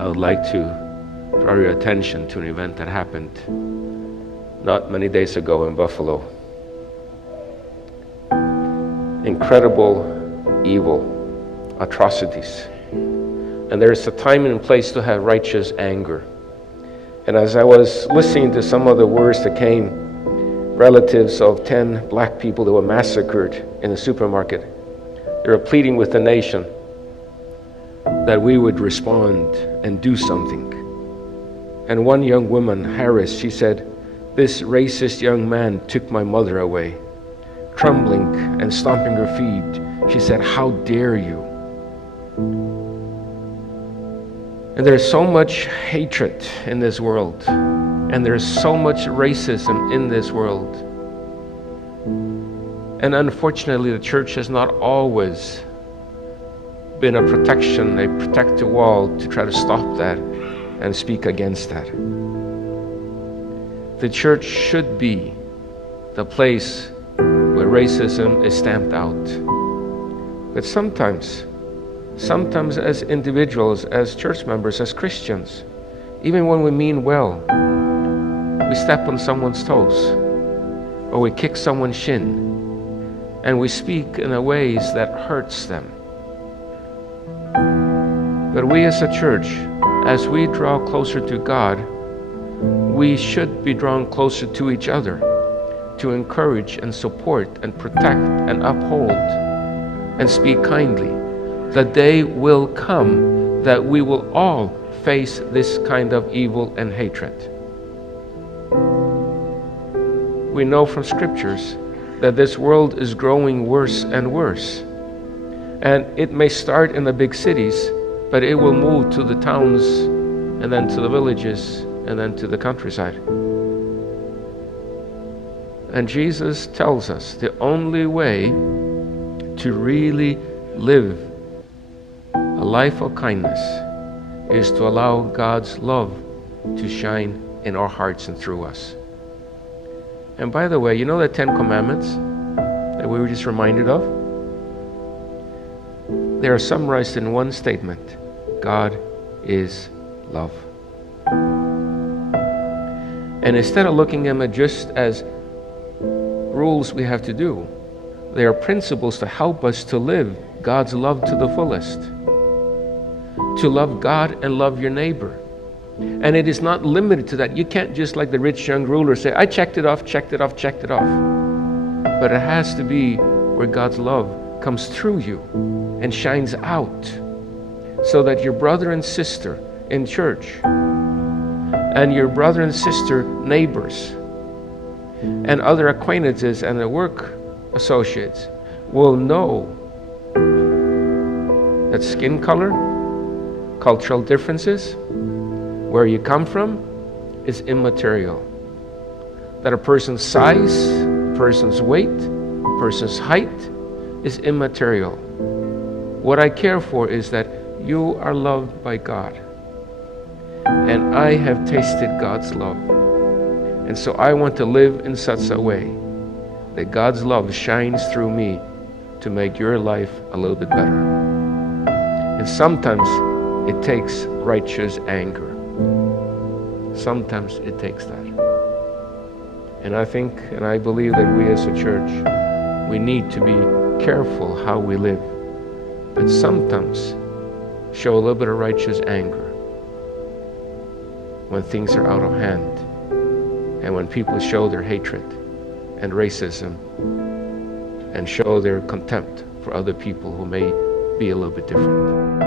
I would like to draw your attention to an event that happened not many days ago in Buffalo. Incredible evil, atrocities. And there is a time and place to have righteous anger. And as I was listening to some of the words that came, relatives of 10 black people that were massacred in the supermarket, they were pleading with the nation that we would respond and do something. And one young woman, Harris, she said, "This racist young man took my mother away." Trembling and stomping her feet, she said, "How dare you?" And there's so much hatred in this world, and there's so much racism in this world. And unfortunately, the church has not always been a protection, a protective wall to try to stop that and speak against that. The church should be the place where racism is stamped out. But sometimes as individuals, as church members, as Christians, even when we mean well, we step on someone's toes, or we kick someone's shin, and we speak in a ways that hurts them. But we as a church, as we draw closer to God, we should be drawn closer to each other to encourage and support and protect and uphold and speak kindly. The day will come that we will all face this kind of evil and hatred. We know from scriptures that this world is growing worse and worse. And it may start in the big cities, but it will move to the towns and then to the villages and then to the countryside. And Jesus tells us the only way to really live a life of kindness is to allow God's love to shine in our hearts and through us. And by the way, you know the 10 Commandments that we were just reminded of? They are summarized in one statement: God is love. And instead of looking at them just as rules we have to do, they are principles to help us to live God's love to the fullest. To love God and love your neighbor. And it is not limited to that. You can't just like the rich young ruler say, "I checked it off, checked it off, checked it off." But it has to be where God's love comes through you and shines out, so that your brother and sister in church and your brother and sister neighbors and other acquaintances and the work associates will know that skin color, cultural differences, where you come from is immaterial. That a person's size, a person's weight, a person's height is immaterial. What I care for is that you are loved by God. And I have tasted God's love. And so I want to live in such a way that God's love shines through me to make your life a little bit better. And sometimes it takes righteous anger. Sometimes it takes that. And I think and I believe that we as a church, we need to be careful how we live. But sometimes show a little bit of righteous anger when things are out of hand and when people show their hatred and racism and show their contempt for other people who may be a little bit different.